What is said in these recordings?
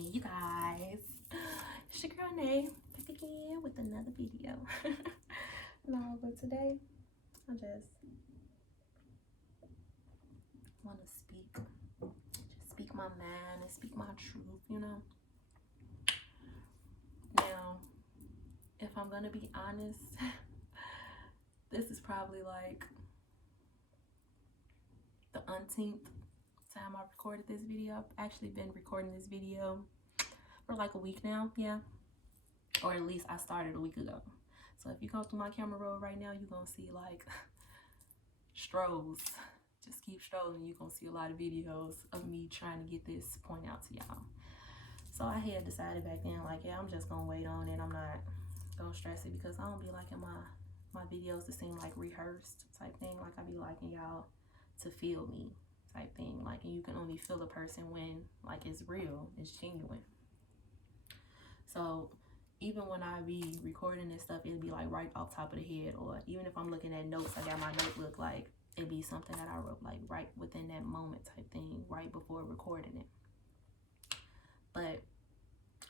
Hey you guys, it's your girl Nay back again with another video. No, but today I just want to just speak my mind and speak my truth, you know. Now, if I'm gonna be honest, this is probably like the umpteenth time I recorded this video. I've actually been recording this video for like a week now, yeah. Or at least I started a week ago. So if you go through my camera roll right now, you're gonna see like strolls. Just keep strolling. You're gonna see a lot of videos of me trying to get this point out to y'all. So I had decided back then, like, yeah, I'm just gonna wait on it. I'm not gonna stress it because I don't be liking my videos to seem like rehearsed type thing. Like I be liking y'all to feel me type thing. Like, and you can only feel a person when like it's real, it's genuine. So even when I be recording this stuff, it'll be like right off top of the head, or even if I'm looking at notes, I got my notebook, like it'd be something that I wrote like right within that moment type thing, right before recording it. But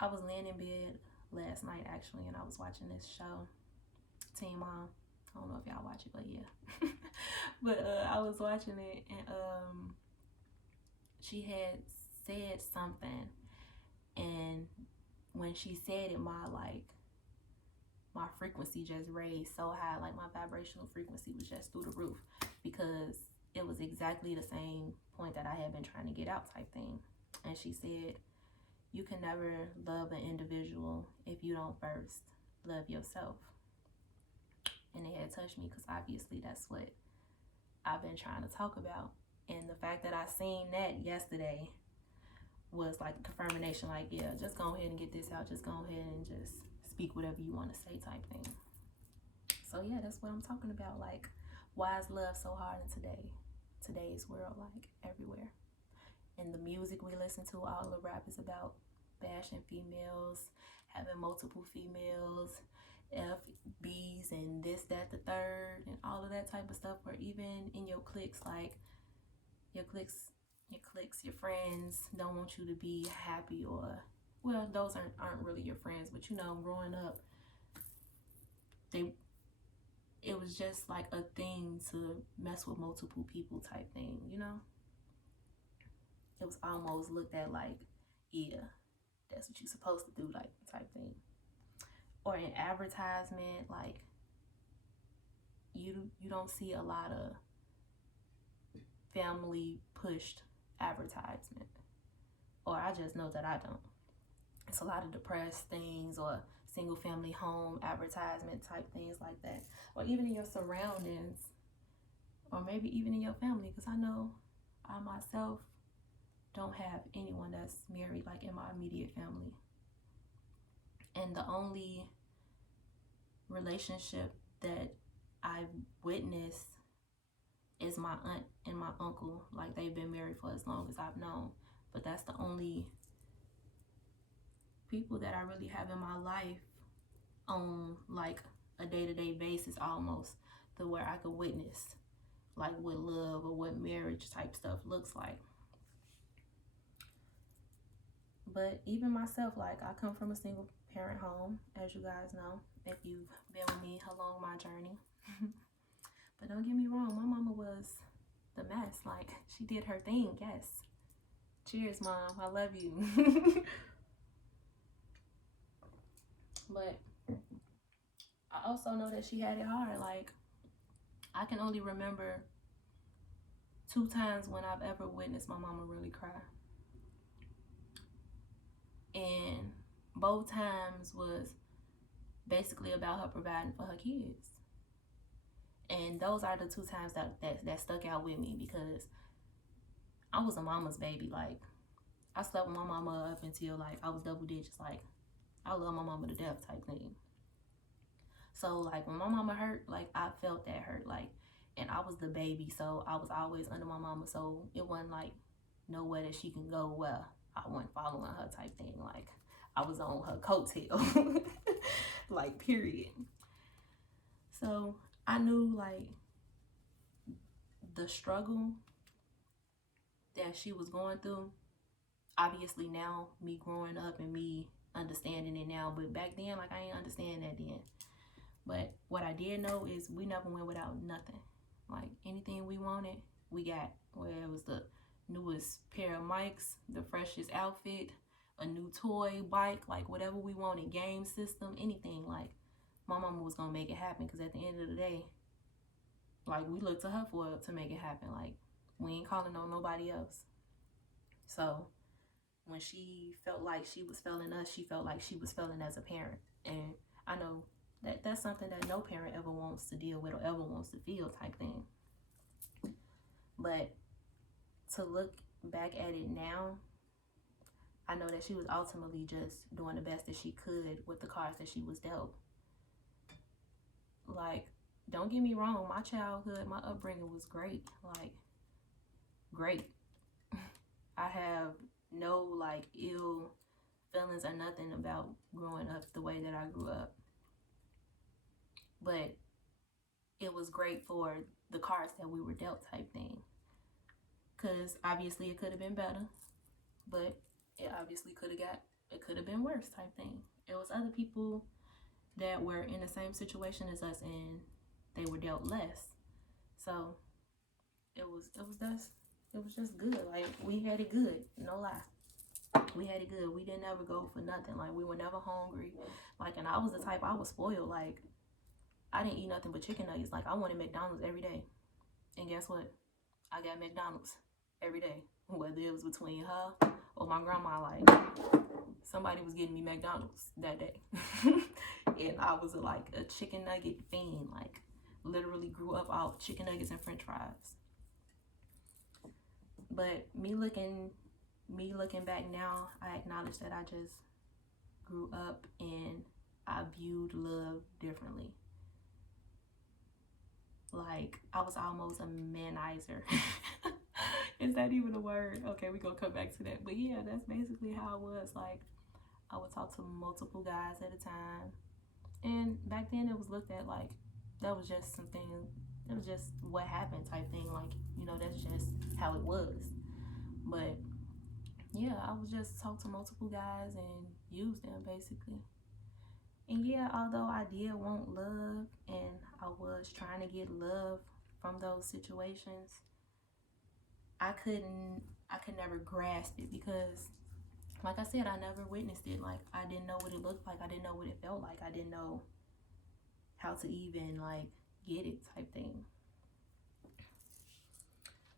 I was laying in bed last night actually, and I was watching this show, Teen Mom. I don't know if y'all watch it, but yeah. But I was watching it, and she had said something, and when she said it, my frequency just raised so high, like my vibrational frequency was just through the roof, because it was exactly the same point that I had been trying to get out type thing. And she said, you can never love an individual if you don't first love yourself. And it had touched me because obviously that's what I've been trying to talk about. And the fact that I seen that yesterday was like a confirmation, like, yeah, just go ahead and get this out. Just go ahead and just speak whatever you want to say type thing. So yeah, that's what I'm talking about. Like, why is love so hard in today's world, like everywhere? And the music we listen to, all the rap is about bashing females, having multiple females, FBs and this, that, the third, and all of that type of stuff. Or even in your cliques, like your friends don't want you to be happy, or, well, those aren't really your friends, but you know, growing up, it was just like a thing to mess with multiple people type thing, you know? It was almost looked at like, yeah, that's what you're supposed to do, like type thing. Or in advertisement, like you don't see a lot of family pushed advertisement, or I just know that I don't. It's a lot of depressed things, or single family home advertisement type things like that, or even in your surroundings, or maybe even in your family, because I know I myself don't have anyone that's married, like in my immediate family. And the only relationship that I've witnessed is my aunt and my uncle. Like, they've been married for as long as I've known, but that's the only people that I really have in my life on like a day-to-day basis, almost, to where I could witness like what love or what marriage type stuff looks like. But even myself, like, I come from a single parent home, as you guys know, if you've been with me along my journey. But don't get me wrong, my mama was the mess. Like, she did her thing, yes. Cheers, Mom, I love you. But I also know that she had it hard. Like, I can only remember 2 times when I've ever witnessed my mama really cry. And both times was basically about her providing for her kids. And those are the 2 times that stuck out with me, because I was a mama's baby. Like, I slept with my mama up until like I was double digits. Like, I love my mama to death type thing. So like when my mama hurt, like I felt that hurt. Like, and I was the baby, so I was always under my mama. So it wasn't like nowhere that she can go where I wasn't following her type thing. Like, I was on her coattail. Like, period. So I knew like the struggle that she was going through. obviously now, me growing up and me understanding it now, but back then, like, I ain't understand that then. But what I did know is we never went without nothing. Like, anything we wanted, we got. Whether it was the newest pair of mics, the freshest outfit, a new toy, bike, like whatever we wanted, game system, anything. Like, my mama was gonna make it happen, because at the end of the day, like, we looked to her for it to make it happen. Like, we ain't calling on nobody else. So when she felt like she was failing us, she felt like she was failing as a parent. And I know that that's something that no parent ever wants to deal with or ever wants to feel, type thing. But to look back at it now, I know that she was ultimately just doing the best that she could with the cards that she was dealt. Like, don't get me wrong, my childhood, my upbringing was great. Like, great. I have no, like, ill feelings or nothing about growing up the way that I grew up. But it was great for the cards that we were dealt, type thing. Because obviously it could have been better, but it obviously could have been worse, type thing. It was other people that were in the same situation as us and they were dealt less. So it was just good. Like, we had it good, no lie. We had it good. We didn't ever go for nothing. Like, we were never hungry. Like, and I was the type, I was spoiled. Like, I didn't eat nothing but chicken nuggets. Like, I wanted McDonald's every day. And guess what? I got McDonald's every day. Whether it was between her or my grandma, like, somebody was getting me McDonald's that day. And I was like a chicken nugget fiend. Like, literally grew up off chicken nuggets and french fries. But me looking back now, I acknowledge that I just grew up and I viewed love differently. Like, I was almost a manizer. Is that even a word? Okay, we're gonna come back to that. But yeah, that's basically how it was. Like, I would talk to multiple guys at a time. And back then it was looked at like that was just something, it was just what happened type thing. Like, you know, that's just how it was. But yeah, I would just talk to multiple guys and use them basically. And yeah, although I did want love and I was trying to get love from those situations, I could never grasp it because, like I said, I never witnessed it. Like, I didn't know what it looked like. I didn't know what it felt like. I didn't know how to even, like, get it type thing.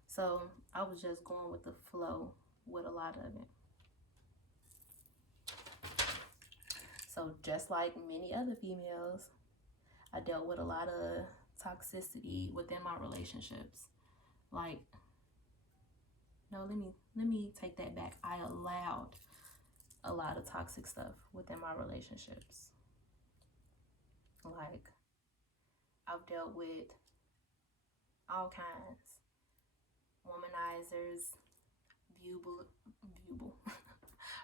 So I was just going with the flow with a lot of it. So just like many other females, I dealt with a lot of toxicity within my relationships. Like, no, let me take that back. I allowed a lot of toxic stuff within my relationships. Like, I've dealt with all kinds. Womanizers,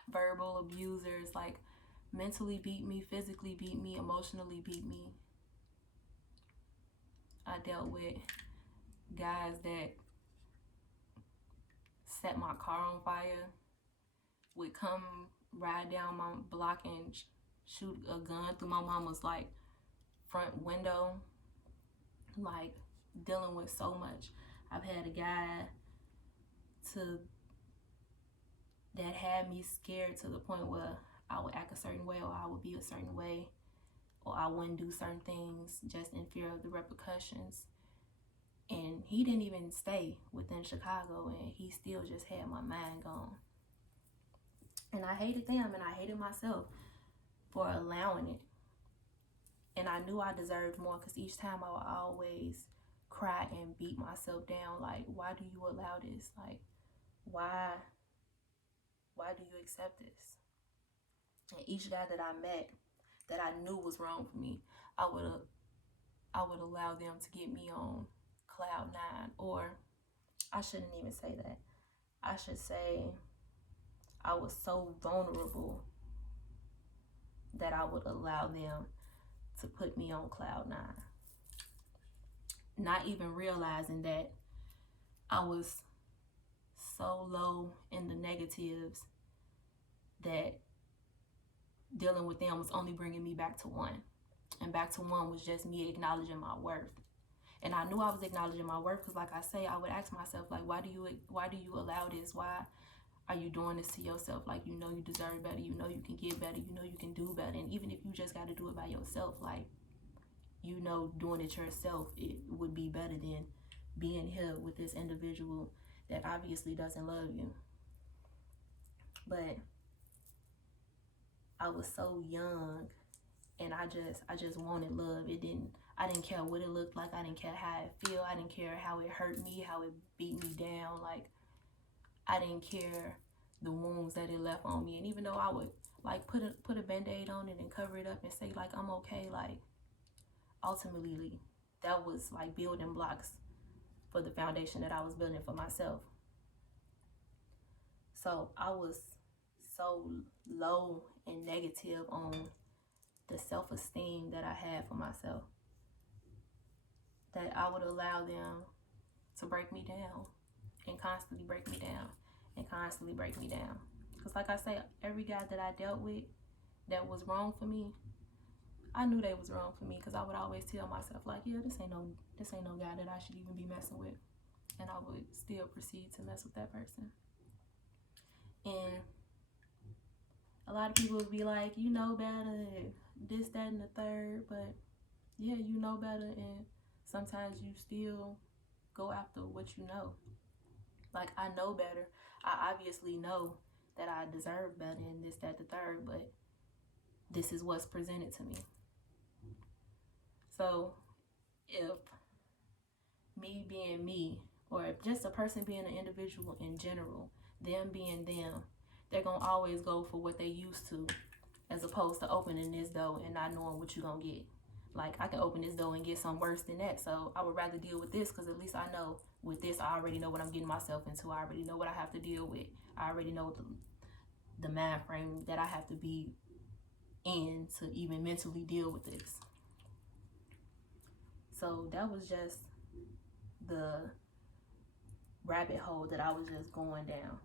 verbal abusers, like, mentally beat me, physically beat me, emotionally beat me. I dealt with guys that set my car on fire, would come ride down my block and shoot a gun through my mama's, like, front window. Like, dealing with so much. I've had a guy that had me scared to the point where I would act a certain way, or I would be a certain way, or I wouldn't do certain things just in fear of the repercussions. And he didn't even stay within Chicago, and he still just had my mind gone. And I hated them, and I hated myself for allowing it. And I knew I deserved more, because each time I would always cry and beat myself down. Like, why do you allow this? Like, why do you accept this? And each guy that I met that I knew was wrong for me, I would allow them to get me on cloud 9. Or I shouldn't even say that. I should say I was so vulnerable that I would allow them to put me on cloud 9. Not even realizing that I was so low in the negatives that dealing with them was only bringing me back to one. And back to one was just me acknowledging my worth. And I knew I was acknowledging my worth because, like I say, I would ask myself, like, why do you allow this? Why are you doing this to yourself? Like, you know you deserve better. You know you can get better. You know you can do better. And even if you just got to do it by yourself, like, you know, doing it yourself, it would be better than being here with this individual that obviously doesn't love you. But I was so young, and I just wanted love. I didn't care what it looked like. I didn't care how it feel. I didn't care how it hurt me, how it beat me down. Like, I didn't care the wounds that it left on me. And even though I would like put a band-aid on it and cover it up and say like I'm okay, like ultimately that was like building blocks for the foundation that I was building for myself. So I was so low and negative on the self-esteem that I had for myself that I would allow them to break me down and constantly break me down and constantly break me down. Because like I say, every guy that I dealt with that was wrong for me, I knew they was wrong for me, because I would always tell myself like, yeah, this ain't no guy that I should even be messing with. And I would still proceed to mess with that person. And a lot of people would be like, you know better, this, that, and the third. But yeah, you know better, and sometimes you still go after what you know. Like, I know better. I obviously know that I deserve better and this, that, the third, but this is what's presented to me. So if me being me, or if just a person being an individual in general, them being them, they're going to always go for what they used to, as opposed to opening this door and not knowing what you're going to get. Like, I can open this door and get something worse than that. So I would rather deal with this, because at least I know with this, I already know what I'm getting myself into. I already know what I have to deal with. I already know the mind frame that I have to be in to even mentally deal with this. So that was just the rabbit hole that I was just going down.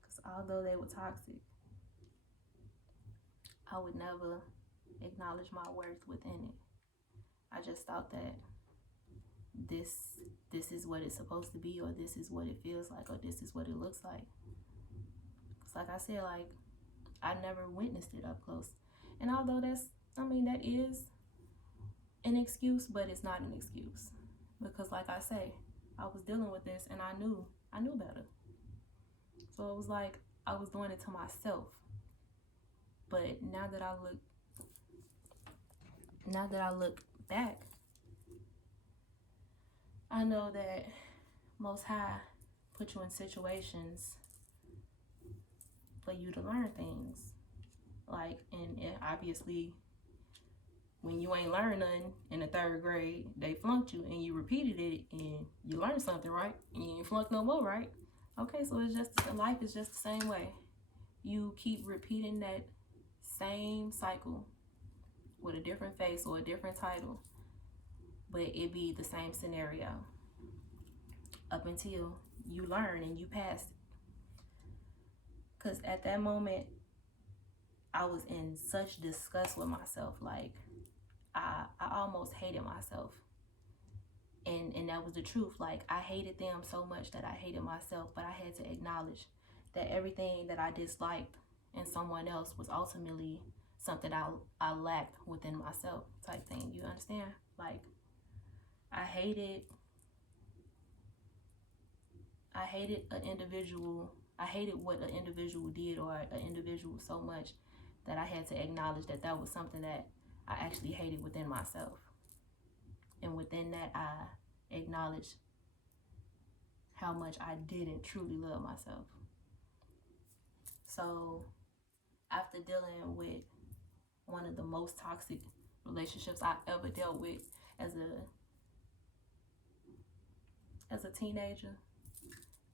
Because although they were toxic, I would never acknowledge my worth within it. I just thought that this is what it's supposed to be, or this is what it feels like, or this is what it looks like. Because like I said, like, I never witnessed it up close. And although that is an excuse, but it's not an excuse. Because like I say, I was dealing with this and I knew better. So it was like I was doing it to myself. But now that I look back, I know that Most High put you in situations for you to learn things. Like, and obviously, when you ain't learned nothing in the 3rd grade, they flunked you and you repeated it and you learned something, right? And you ain't flunked no more, right? Okay, so life is just the same way. You keep repeating that same cycle with a different face or a different title, but it be the same scenario up until you learn and you pass it. Because at that moment, I was in such disgust with myself. Like, I almost hated myself. And that was the truth. Like, I hated them so much that I hated myself, but I had to acknowledge that everything that I disliked in someone else was ultimately something I lacked within myself, type thing. You understand? Like, I hated an individual. I hated what an individual did, or an individual, so much that I had to acknowledge that that was something that I actually hated within myself. And within that, I acknowledged how much I didn't truly love myself. So after dealing with one of the most toxic relationships I ever dealt with as a teenager,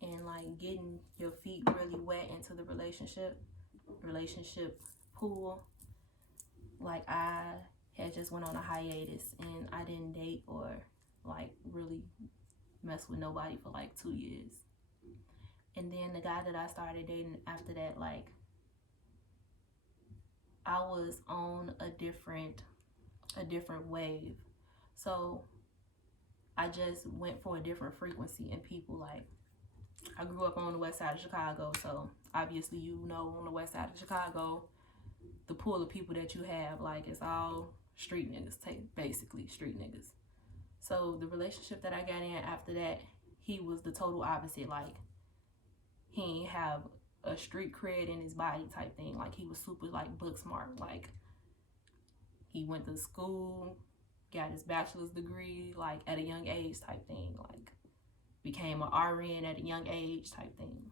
and like getting your feet really wet into the relationship pool, like, I had just went on a hiatus and I didn't date or like really mess with nobody for like 2 years. And then the guy that I started dating after that, like, I was on a different wave. So I just went for a different frequency in people. Like, I grew up on the west side of Chicago, so obviously, you know, on the west side of Chicago, the pool of people that you have, like, it's all street niggas, basically street niggas. So the relationship that I got in after that, he was the total opposite. Like, he ain't have a street cred in his body type thing. Like, he was super, like, book smart. Like, he went to school, got his bachelor's degree, like, at a young age type thing. Like, became an RN at a young age type thing.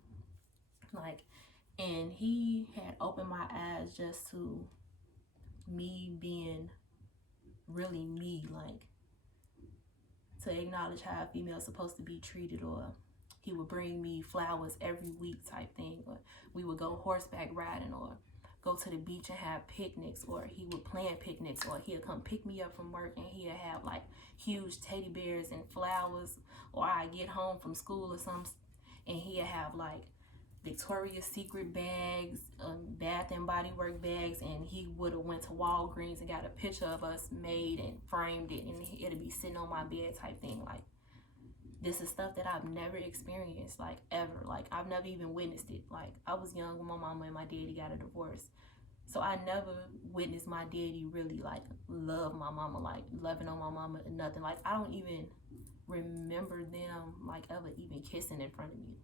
Like, and he had opened my eyes just to me being really me, like, to acknowledge how a female is supposed to be treated. Or he would bring me flowers every week type thing, or we would go horseback riding, or go to the beach and have picnics, or he would plan picnics, or he'd come pick me up from work and he'd have like huge teddy bears and flowers, or I get home from school or something and he'd have like Victoria's Secret bags, Bath and Body Work bags, and he would have went to Walgreens and got a picture of us made and framed it, and it'll be sitting on my bed type thing. Like, this is stuff that I've never experienced, like, ever. Like, I've never even witnessed it. Like, I was young when my mama and my daddy got a divorce, so I never witnessed my daddy really like love my mama, like loving on my mama and nothing. Like, I don't even remember them like ever even kissing in front of me.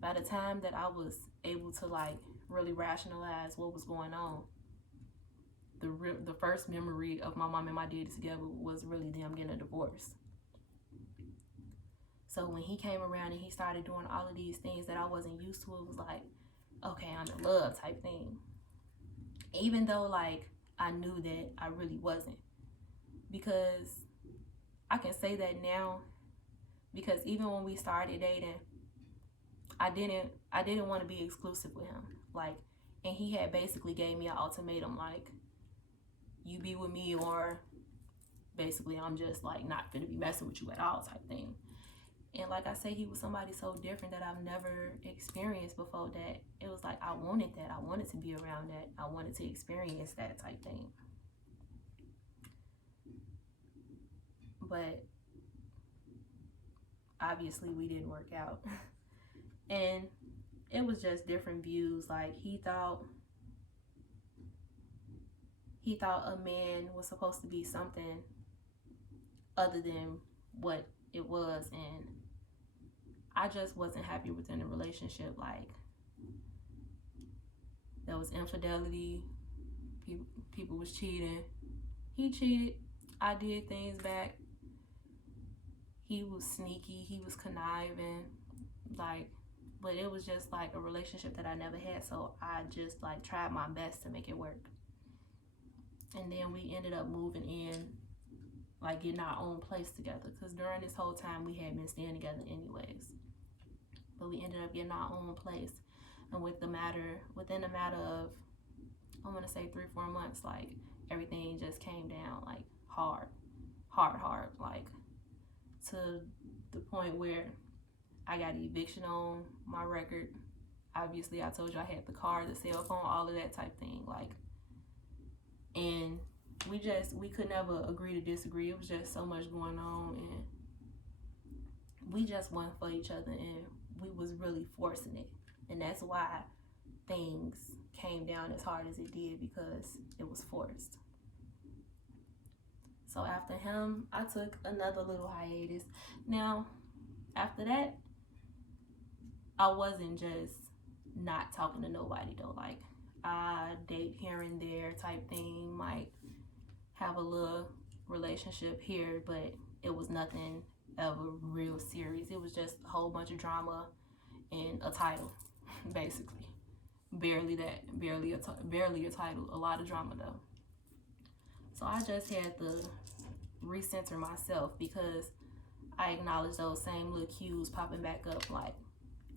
By the time that I was able to like really rationalize what was going on, the first memory of my mom and my daddy together was really them getting a divorce. So when he came around and he started doing all of these things that I wasn't used to, it was like, okay, I'm in love type thing. Even though like I knew that I really wasn't, because I can say that now, because even when we started dating, I didn't want to be exclusive with him. Like, and he had basically gave me an ultimatum, like, you be with me or basically I'm just like not gonna be messing with you at all type thing. And like I say, he was somebody so different that I've never experienced before, that it was like I wanted that. I wanted to be around that. I wanted to experience that type thing. But obviously we didn't work out. And it was just different views. Like, he thought a man was supposed to be something other than what it was, and I just wasn't happy within the relationship. Like, there was infidelity, people was cheating. He cheated, I did things back. He was sneaky, he was conniving, like, but it was just like a relationship that I never had, so I just like tried my best to make it work. And then we ended up moving in, like getting our own place together, because during this whole time we had been staying together anyways. But we ended up getting our own place, and within a matter of, I want to say 3-4 months, like everything just came down like hard, like to the point where I got an eviction on my record. Obviously, I told you I had the car, the cell phone, all of that type thing. Like, and we could never agree to disagree. It was just so much going on, and we just weren't for each other, and we was really forcing it. And that's why things came down as hard as it did, because it was forced. So after him, I took another little hiatus. Now, after that, I wasn't just not talking to nobody though. Like, I date here and there type thing, might have a little relationship here, but it was nothing ever real serious. It was just a whole bunch of drama and a title, basically. Barely a title, a lot of drama though. So I just had to recenter myself, because I acknowledged those same little cues popping back up, like,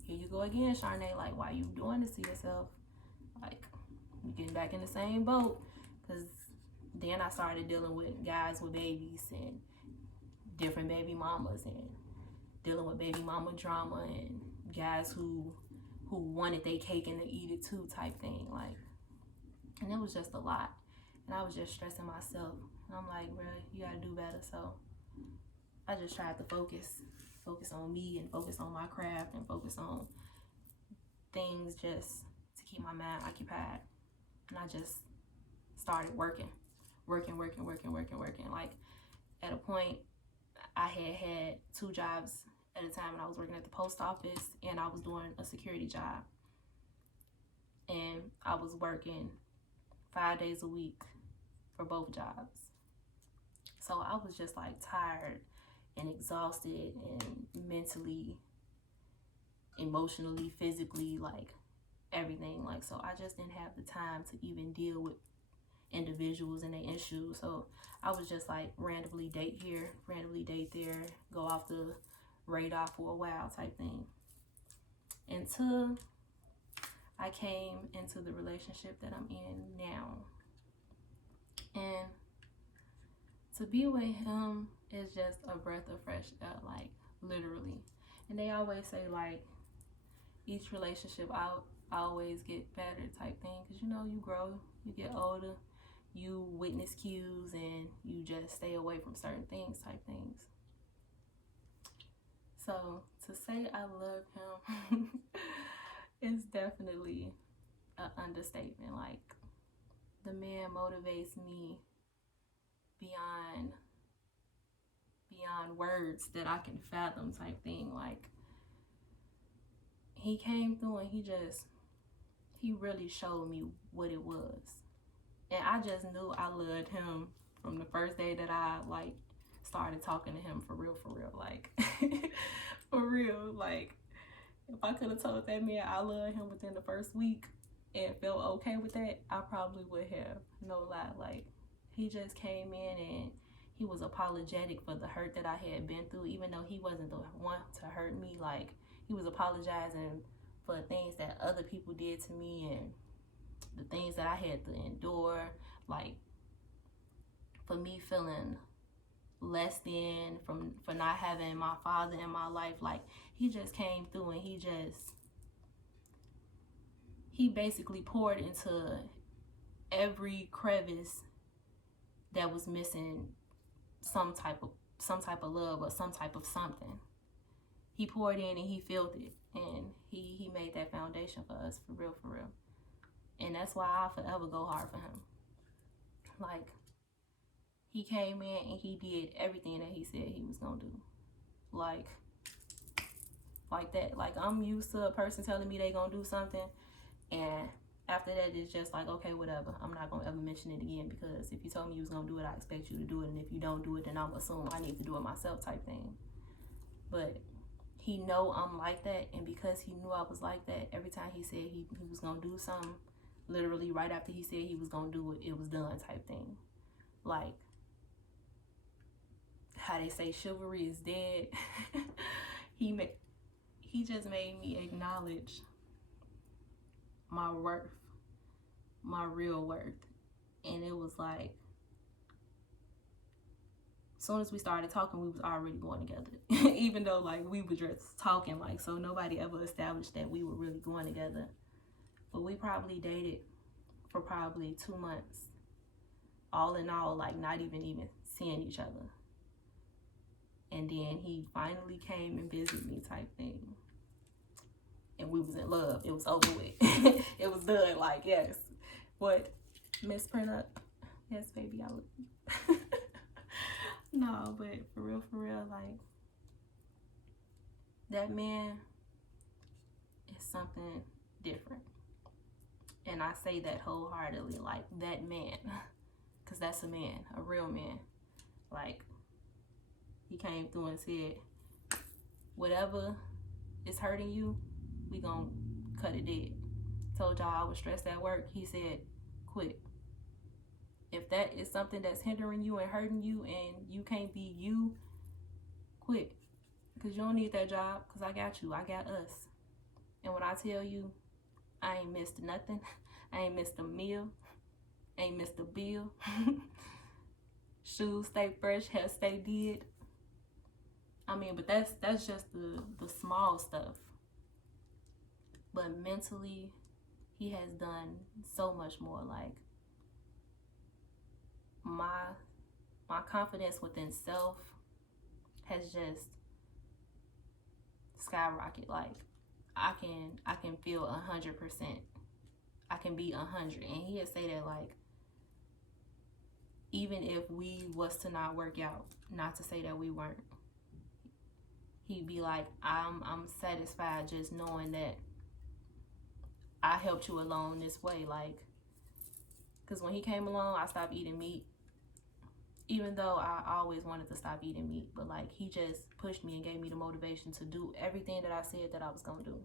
here you go again, Charnay, like, why you doing this to yourself? Like, you getting back in the same boat. Because then I started dealing with guys with babies and different baby mamas, and dealing with baby mama drama and guys who wanted their cake and to eat it too type thing, like, and it was just a lot, and I was just stressing myself, and I'm like, bro, you gotta do better. So I just tried to focus on me and focus on my craft and focus on things just to keep my mind occupied. And I just started working. Like, at a point, I had 2 jobs at a time, and I was working at the post office and I was doing a security job. And I was working 5 days a week for both jobs. So I was just like tired and exhausted and mentally, emotionally, physically, like everything. Like, so I just didn't have the time to even deal with individuals and their issues. So I was just like randomly date here, randomly date there, go off the radar for a while type thing, until I came into the relationship that I'm in now. And to be with him is just a breath of fresh air, like literally. And they always say like each relationship I always get better type thing, because you know, you grow, you get older, you witness cues, and you just stay away from certain things type things. So to say I love him is definitely an understatement. Like, the man motivates me beyond words that I can fathom type thing. Like, he came through and he really showed me what it was. And I just knew I loved him from the first day that I like started talking to him for real. Like, for real. Like, if I could have told that man I loved him within the first week and felt okay with that, I probably would have. No lie. Like, he just came in and he was apologetic for the hurt that I had been through, even though he wasn't the one to hurt me. Like, he was apologizing for things that other people did to me and the things that I had to endure, like, for me feeling less than, for not having my father in my life. Like, he just came through and he basically poured into every crevice that was missing some type of love or some type of something. He poured in and he filled it, and he made that foundation for us, for real. And that's why I'll forever go hard for him. Like, he came in and he did everything that he said he was gonna do. Like that. Like, I'm used to a person telling me they gonna do something, and after that, it's just like, okay, whatever. I'm not gonna ever mention it again, because if you told me you was gonna do it, I expect you to do it, and if you don't do it, then I'm assuming I need to do it myself type thing. But he know I'm like that, and because he knew I was like that, every time he said he was gonna do something, literally right after he said he was gonna do it, it was done type thing. Like, how they say chivalry is dead. He just made me acknowledge my worth, my real worth. And it was like, as soon as we started talking, we was already going together. Even though, like, we were just talking, like, so nobody ever established that we were really going together. But we probably dated for probably 2 months. All in all, like, not even seeing each other. And then he finally came and visited me type thing. And we was in love. It was over with. It was done. Like, yes. What? Miss Print? Yes, baby, I would. No, but for real, like, that man is something different. And I say that wholeheartedly, like, that man. Because that's a man, a real man. Like, he came through and said, whatever is hurting you, we gonna cut it dead. Told y'all I was stressed at work. He said, quit. If that is something that's hindering you and hurting you and you can't be you, quit. Because you don't need that job, because I got you. I got us. And when I tell you, I ain't missed nothing. I ain't missed a meal. Ain't missed a bill. Shoes stay fresh, hair stay did. I mean, but that's just the small stuff. But mentally, he has done so much more. Like my confidence within self has just skyrocketed. Like I can feel 100%. I can be 100, and he'll say that like even if we was to not work out, not to say that we weren't, he'd be like, I'm satisfied just knowing that I helped you along this way. Like, because when he came along, I stopped eating meat, even though I always wanted to stop eating meat. But like, he just pushed me and gave me the motivation to do everything that I said that I was gonna do.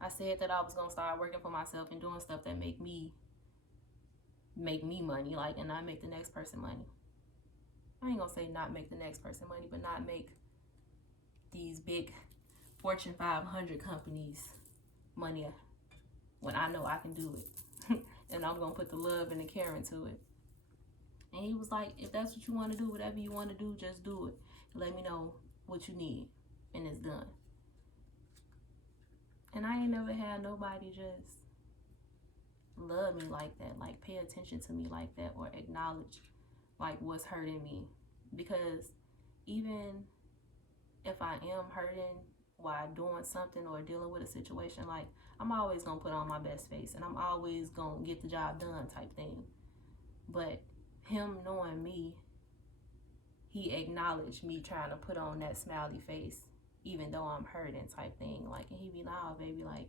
I said that I was gonna start working for myself and doing stuff that make me money, like, and not make the next person money. I ain't gonna say not make the next person money, but not make these big Fortune 500 companies money when I know I can do it. And I'm gonna put the love and the care into it. And he was like, if that's what you want to do, whatever you want to do, just do it. Let me know what you need, and it's done. And I ain't never had nobody just love me like that, like pay attention to me like that, or acknowledge like what's hurting me. Because even if I am hurting while doing something or dealing with a situation, like I'm always gonna put on my best face and I'm always gonna get the job done type thing. But him knowing me, he acknowledged me trying to put on that smiley face even though I'm hurting type thing. Like, and he be like, oh baby, like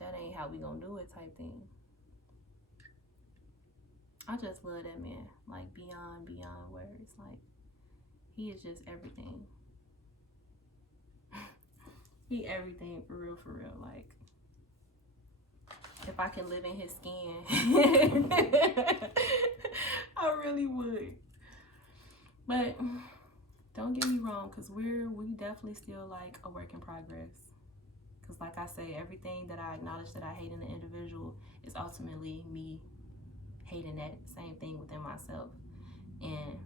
that ain't how we gonna do it type thing. I just love that man, like beyond words. Like, he is just everything. He everything for real, Like, if I can live in his skin, I really would. But don't get me wrong, because we definitely still like a work in progress. Because like I say, everything that I acknowledge that I hate in the individual is ultimately me hating that same thing within myself. And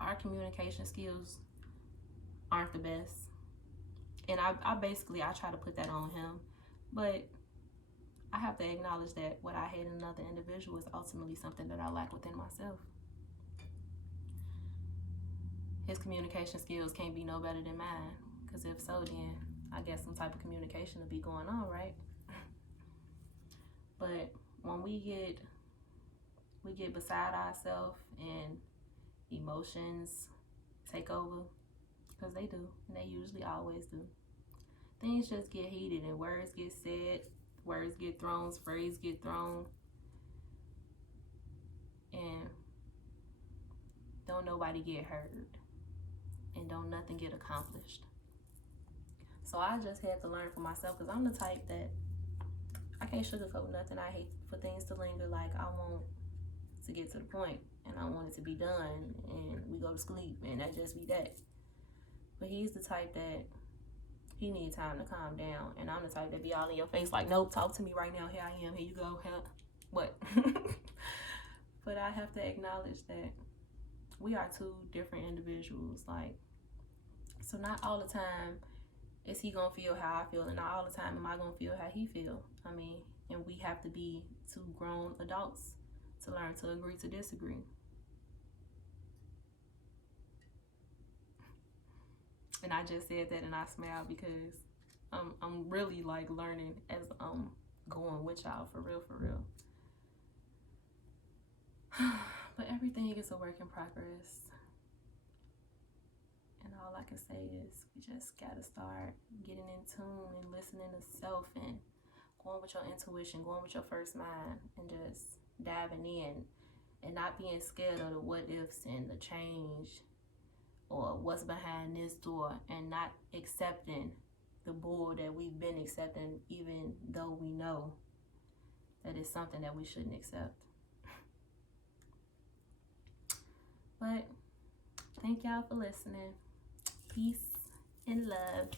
our communication skills aren't the best. And I basically try to put that on him. But I have to acknowledge that what I hate in another individual is ultimately something that I lack within myself. His communication skills can't be no better than mine. Because if so, then I guess some type of communication will be going on, right? But when we get beside ourselves and emotions take over, because they do, and they usually always do, things just get heated and words get said, words get thrown, phrases get thrown, and don't nobody get heard, and don't nothing get accomplished. So I just had to learn for myself, because I'm the type that I can't sugarcoat nothing. I hate for things to linger. Like, I want to get to the point, and I want it to be done, and we go to sleep, and that just be that. But he's the type that he needs time to calm down, and I'm the type that be all in your face like, nope, talk to me right now, here I am, here you go, what? But I have to acknowledge that we are two different individuals. Like, so not all the time is he gonna feel how I feel, and not all the time am I gonna feel how he feel. I mean, and we have to be two grown adults to learn to agree to disagree. And I just said that and I smiled, because I'm really like learning as I'm going with y'all, for real. But everything is a work in progress. And all I can say is we just gotta start getting in tune and listening to self, and going with your intuition, going with your first mind, and just diving in and not being scared of the what ifs and the change or what's behind this door, and not accepting the bull that we've been accepting, even though we know that it's something that we shouldn't accept. But thank y'all for listening. Peace and love.